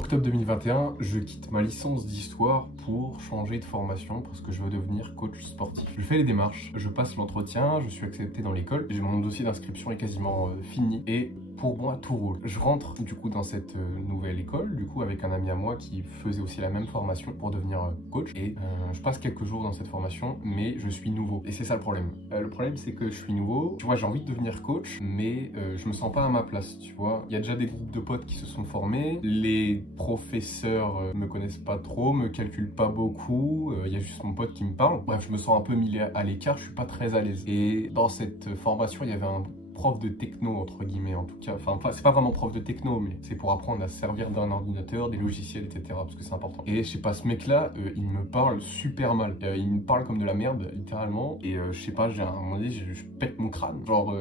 Octobre 2021, je quitte ma licence d'histoire pour changer de formation parce que je veux devenir coach sportif. Je fais les démarches, je passe l'entretien, je suis accepté dans l'école, mon dossier d'inscription est quasiment fini et pour moi tout roule. Je rentre du coup dans cette nouvelle école, du coup avec un ami à moi qui faisait aussi la même formation pour devenir coach et je passe quelques jours dans cette formation mais je suis nouveau et c'est ça le problème. Le problème c'est que je suis nouveau, tu vois, j'ai envie de devenir coach mais je me sens pas à ma place, tu vois. Il y a déjà des groupes de potes qui se sont formés, les professeurs me connaissent pas trop, me calculent pas beaucoup, il y a juste mon pote qui me parle. Bref, je me sens un peu mis à l'écart, je suis pas très à l'aise. Et dans cette formation, il y avait un prof de techno, entre guillemets, en tout cas. Enfin, c'est pas vraiment prof de techno, mais c'est pour apprendre à se servir d'un ordinateur, des logiciels, etc. Parce que c'est important. Et je sais pas, ce mec-là, il me parle super mal. Il me parle comme de la merde, littéralement. Et je sais pas, à un moment donné, je pète mon crâne. Genre,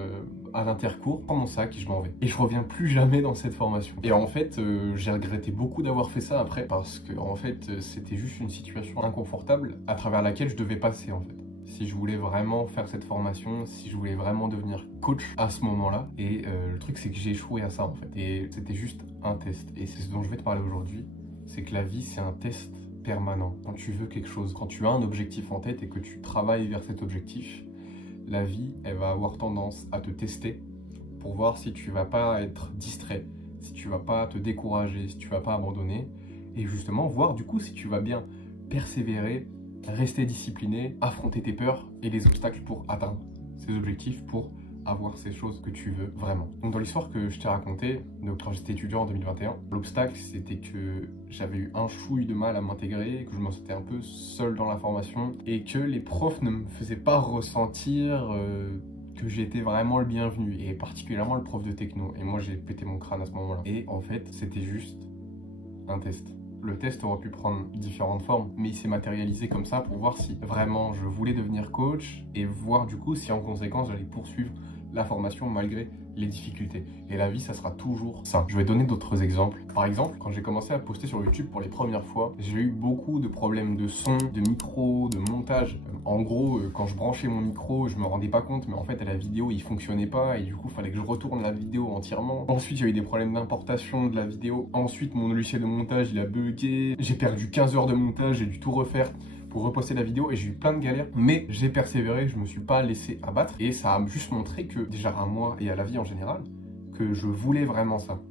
à l'intercours, je prends mon sac et je m'en vais. Et je reviens plus jamais dans cette formation. Et en fait, j'ai regretté beaucoup d'avoir fait ça après, parce que en fait, c'était juste une situation inconfortable à travers laquelle je devais passer, en fait. Si je voulais vraiment faire cette formation, si je voulais vraiment devenir coach à ce moment-là. Et le truc, c'est que j'ai échoué à ça, en fait. Et c'était juste un test. Et c'est ce dont je vais te parler aujourd'hui. C'est que la vie, c'est un test permanent. Quand tu veux quelque chose, quand tu as un objectif en tête et que tu travailles vers cet objectif, la vie, elle va avoir tendance à te tester pour voir si tu vas pas être distrait, si tu vas pas te décourager, si tu vas pas abandonner. Et justement, voir du coup si tu vas bien persévérer, rester discipliné, affronter tes peurs et les obstacles pour atteindre ces objectifs, pour avoir ces choses que tu veux vraiment. Donc dans l'histoire que je t'ai racontée, donc quand j'étais étudiant en 2021, l'obstacle c'était que j'avais eu un chouille de mal à m'intégrer, que je me sentais un peu seul dans la formation et que les profs ne me faisaient pas ressentir que j'étais vraiment le bienvenu, et particulièrement le prof de techno. Et moi j'ai pété mon crâne à ce moment-là. Et en fait c'était juste un test. Le test aurait pu prendre différentes formes, mais il s'est matérialisé comme ça pour voir si vraiment je voulais devenir coach et voir du coup si en conséquence j'allais poursuivre la formation malgré les difficultés. Et la vie, ça sera toujours ça. Je vais donner d'autres exemples. Par exemple, quand j'ai commencé à poster sur YouTube pour les premières fois, j'ai eu beaucoup de problèmes de son, de micro, de montage. En gros, quand je branchais mon micro, je me rendais pas compte, mais en fait, à la vidéo, il fonctionnait pas et du coup, il fallait que je retourne la vidéo entièrement. Ensuite, il y a eu des problèmes d'importation de la vidéo. Ensuite, mon logiciel de montage, il a bugué. J'ai perdu 15 heures de montage, j'ai dû tout refaire pour reposter la vidéo et j'ai eu plein de galères, mais j'ai persévéré, je me suis pas laissé abattre et ça a juste montré que déjà à moi et à la vie en général, que je voulais vraiment ça.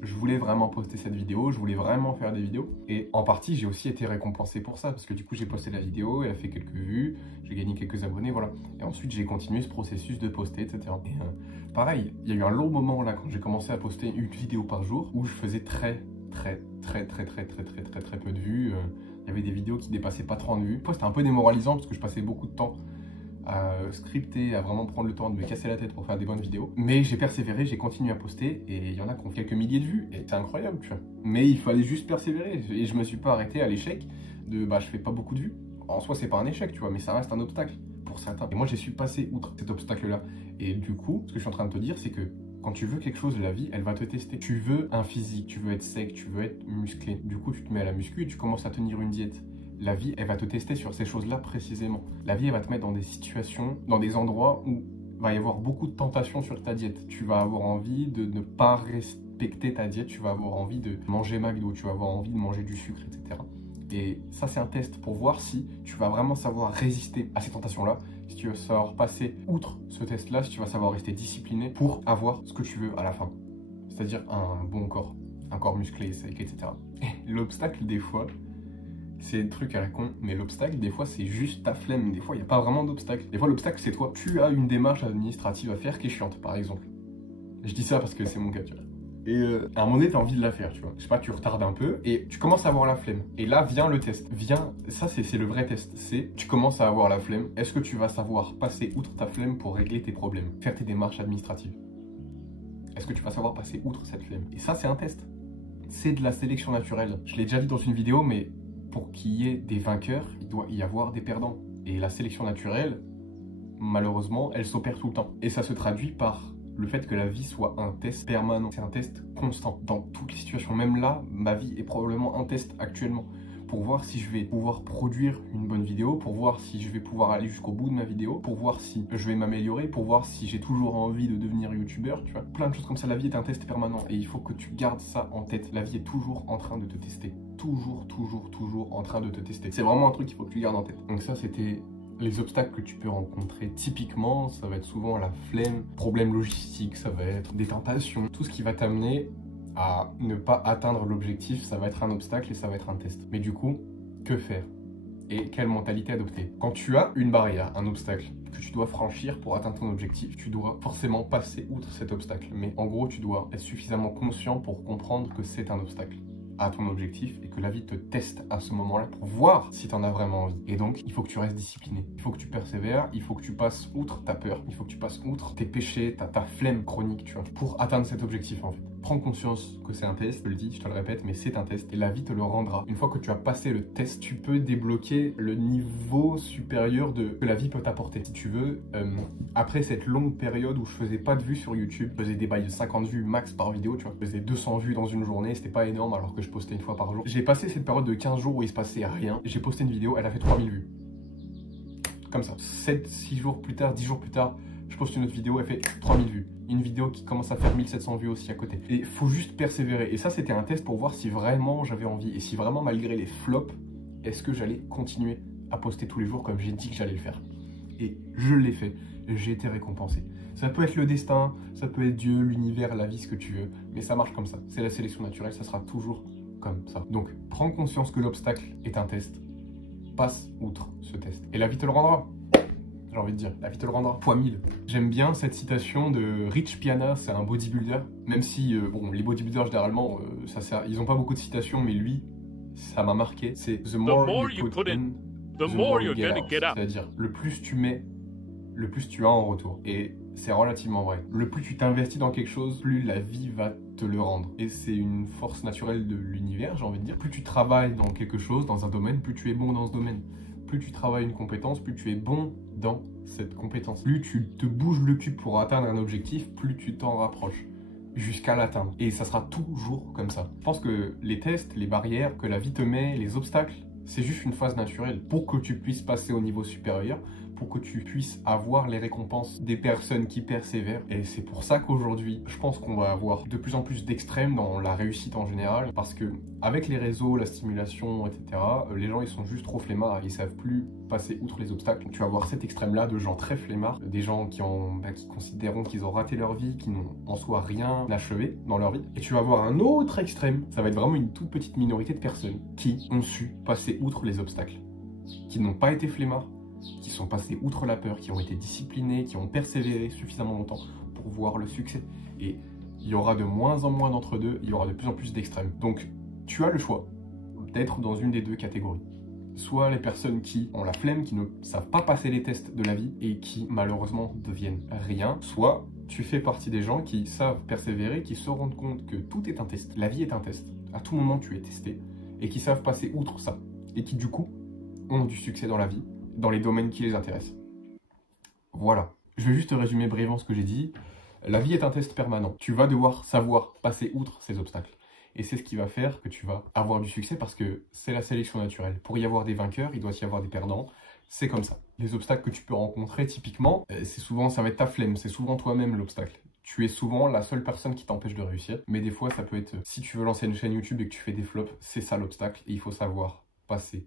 Je voulais vraiment poster cette vidéo, je voulais vraiment faire des vidéos et en partie j'ai aussi été récompensé pour ça parce que du coup j'ai posté la vidéo, elle a fait quelques vues, j'ai gagné quelques abonnés, voilà. Et ensuite j'ai continué ce processus de poster, etc. Et pareil, il y a eu un long moment là quand j'ai commencé à poster une vidéo par jour où je faisais très peu de vues. Il y avait des vidéos qui dépassaient pas 30 vues. C'était un peu démoralisant parce que je passais beaucoup de temps à scripter, à vraiment prendre le temps de me casser la tête pour faire des bonnes vidéos. Mais j'ai persévéré, j'ai continué à poster et il y en a qui ont quelques milliers de vues et c'est incroyable, tu vois. Mais il fallait juste persévérer et je me suis pas arrêté à l'échec de je fais pas beaucoup de vues. En soi, c'est pas un échec, tu vois, mais ça reste un obstacle pour certains. Et moi, j'ai su passer outre cet obstacle-là. Et du coup, ce que je suis en train de te dire, c'est que quand tu veux quelque chose de la vie, elle va te tester. Tu veux un physique, tu veux être sec, tu veux être musclé. Du coup, tu te mets à la muscu et tu commences à tenir une diète. La vie, elle va te tester sur ces choses-là précisément. La vie, elle va te mettre dans des situations, dans des endroits où il va y avoir beaucoup de tentations sur ta diète. Tu vas avoir envie de ne pas respecter ta diète, tu vas avoir envie de manger McDo, tu vas avoir envie de manger du sucre, etc. Et ça, c'est un test pour voir si tu vas vraiment savoir résister à ces tentations-là, si tu vas savoir passer outre ce test-là, si tu vas savoir rester discipliné pour avoir ce que tu veux à la fin. C'est-à-dire un bon corps, un corps musclé, sec, etc. Et l'obstacle, des fois, c'est un truc à la con, mais l'obstacle, des fois, c'est juste ta flemme. Des fois, il n'y a pas vraiment d'obstacle. Des fois, l'obstacle, c'est toi. Tu as une démarche administrative à faire qui est chiante, par exemple. Je dis ça parce que c'est mon cas, tu vois. Et à un moment donné, tu as envie de la faire, tu vois. Je sais pas, tu retardes un peu et tu commences à avoir la flemme. Et là vient le test. Ça c'est le vrai test. C'est, tu commences à avoir la flemme. Est-ce que tu vas savoir passer outre ta flemme pour régler tes problèmes, faire tes démarches administratives? Est-ce que tu vas savoir passer outre cette flemme? Et ça, c'est un test. C'est de la sélection naturelle. Je l'ai déjà dit dans une vidéo, mais pour qu'il y ait des vainqueurs, il doit y avoir des perdants. Et la sélection naturelle, malheureusement, elle s'opère tout le temps. Et ça se traduit par le fait que la vie soit un test permanent. C'est un test constant dans toutes les situations. Même là, ma vie est probablement un test actuellement pour voir si je vais pouvoir produire une bonne vidéo, pour voir si je vais pouvoir aller jusqu'au bout de ma vidéo, pour voir si je vais m'améliorer, pour voir si j'ai toujours envie de devenir youtubeur, tu vois. Plein de choses comme ça. La vie est un test permanent et il faut que tu gardes ça en tête. La vie est toujours en train de te tester. Toujours en train de te tester. C'est vraiment un truc qu'il faut que tu gardes en tête. Donc ça, c'était les obstacles que tu peux rencontrer. Typiquement, ça va être souvent la flemme, problèmes logistiques, ça va être des tentations. Tout ce qui va t'amener à ne pas atteindre l'objectif, ça va être un obstacle et ça va être un test. Mais du coup, que faire? Et quelle mentalité adopter? Quand tu as une barrière, un obstacle que tu dois franchir pour atteindre ton objectif, tu dois forcément passer outre cet obstacle. Mais en gros, tu dois être suffisamment conscient pour comprendre que c'est un obstacle à ton objectif et que la vie te teste à ce moment-là pour voir si tu en as vraiment envie. Et donc, il faut que tu restes discipliné. Il faut que tu persévères, il faut que tu passes outre ta peur, il faut que tu passes outre tes péchés, ta flemme chronique, tu vois, pour atteindre cet objectif en fait. Prends conscience que c'est un test, je te le dis, je te le répète, mais c'est un test et la vie te le rendra. Une fois que tu as passé le test, tu peux débloquer le niveau supérieur que la vie peut t'apporter. Si tu veux, après cette longue période où je faisais pas de vues sur YouTube, je faisais des bails de 50 vues max par vidéo, tu vois, je faisais 200 vues dans une journée, c'était pas énorme alors que je postais une fois par jour. J'ai passé cette période de 15 jours où il se passait rien, j'ai posté une vidéo, elle a fait 3000 vues. Comme ça. 6 jours plus tard, 10 jours plus tard, je poste une autre vidéo, elle fait 3000 vues. Une vidéo qui commence à faire 1700 vues aussi à côté. Et il faut juste persévérer. Et ça, c'était un test pour voir si vraiment j'avais envie. Et si vraiment, malgré les flops, est-ce que j'allais continuer à poster tous les jours comme j'ai dit que j'allais le faire. Et je l'ai fait. J'ai été récompensé. Ça peut être le destin, ça peut être Dieu, l'univers, la vie, ce que tu veux. Mais ça marche comme ça. C'est la sélection naturelle, ça sera toujours comme ça. Donc, prends conscience que l'obstacle est un test. Passe outre ce test. Et la vie te le rendra. J'ai envie de dire, la vie te le rendra fois 1000. J'aime bien cette citation de Rich Piana, c'est un bodybuilder. Même si, bon, les bodybuilders, généralement, ils n'ont pas beaucoup de citations, mais lui, ça m'a marqué. C'est The more you put in, the more you get out. C'est-à-dire, le plus tu mets, le plus tu as en retour. Et c'est relativement vrai. Le plus tu t'investis dans quelque chose, plus la vie va te le rendre. Et c'est une force naturelle de l'univers, j'ai envie de dire. Plus tu travailles dans quelque chose, dans un domaine, plus tu es bon dans ce domaine. Plus tu travailles une compétence, plus tu es bon dans cette compétence. Plus tu te bouges le cul pour atteindre un objectif, plus tu t'en rapproches jusqu'à l'atteindre. Et ça sera toujours comme ça. Je pense que les tests, les barrières que la vie te met, les obstacles, c'est juste une phase naturelle pour que tu puisses passer au niveau supérieur, pour que tu puisses avoir les récompenses des personnes qui persévèrent. Et c'est pour ça qu'aujourd'hui, je pense qu'on va avoir de plus en plus d'extrêmes dans la réussite en général, parce que avec les réseaux, la stimulation, etc., les gens ils sont juste trop flemmards, ils savent plus passer outre les obstacles. Tu vas avoir cet extrême-là de gens très flemmards, des gens qui considéreront qu'ils ont raté leur vie, qui n'ont en soi rien achevé dans leur vie. Et tu vas avoir un autre extrême, ça va être vraiment une toute petite minorité de personnes qui ont su passer outre les obstacles, qui n'ont pas été flemmards, qui sont passés outre la peur, qui ont été disciplinés, qui ont persévéré suffisamment longtemps pour voir le succès. Et il y aura de moins en moins d'entre deux, il y aura de plus en plus d'extrêmes. Donc, tu as le choix d'être dans une des deux catégories. Soit les personnes qui ont la flemme, qui ne savent pas passer les tests de la vie et qui malheureusement deviennent rien. Soit tu fais partie des gens qui savent persévérer, qui se rendent compte que tout est un test. La vie est un test. À tout moment, tu es testé. Et qui savent passer outre ça. Et qui du coup ont du succès dans la vie, dans les domaines qui les intéressent. Voilà. Je vais juste résumer brièvement ce que j'ai dit. La vie est un test permanent. Tu vas devoir savoir passer outre ces obstacles. Et c'est ce qui va faire que tu vas avoir du succès parce que c'est la sélection naturelle. Pour y avoir des vainqueurs, il doit y avoir des perdants. C'est comme ça. Les obstacles que tu peux rencontrer, typiquement, c'est souvent, ça va être ta flemme. C'est souvent toi-même l'obstacle. Tu es souvent la seule personne qui t'empêche de réussir. Mais des fois, ça peut être, si tu veux lancer une chaîne YouTube et que tu fais des flops, c'est ça l'obstacle. Et il faut savoir passer.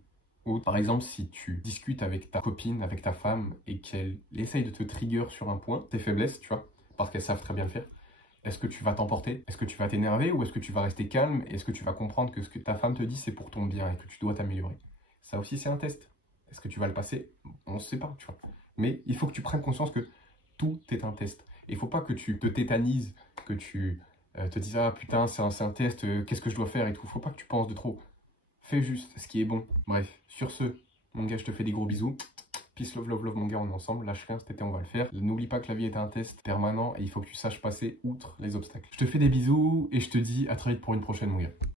Par exemple, si tu discutes avec ta copine, avec ta femme, et qu'elle essaye de te trigger sur un point, tes faiblesses, tu vois, parce qu'elles savent très bien le faire, est-ce que tu vas t'emporter? Est-ce que tu vas t'énerver? Ou est-ce que tu vas rester calme? Est-ce que tu vas comprendre que ce que ta femme te dit, c'est pour ton bien et que tu dois t'améliorer? Ça aussi, c'est un test. Est-ce que tu vas le passer? On ne sait pas, tu vois. Mais il faut que tu prennes conscience que tout est un test. Et il ne faut pas que tu te tétanises, que tu te dises « Ah putain, c'est un test, qu'est-ce que je dois faire ?» et tout. Il ne faut pas que tu penses de trop. Fais juste ce qui est bon. Bref, sur ce, mon gars, je te fais des gros bisous. Peace, love, love, love, mon gars, on est ensemble. Lâche rien, cet été, on va le faire. N'oublie pas que la vie est un test permanent et il faut que tu saches passer outre les obstacles. Je te fais des bisous et je te dis à très vite pour une prochaine, mon gars.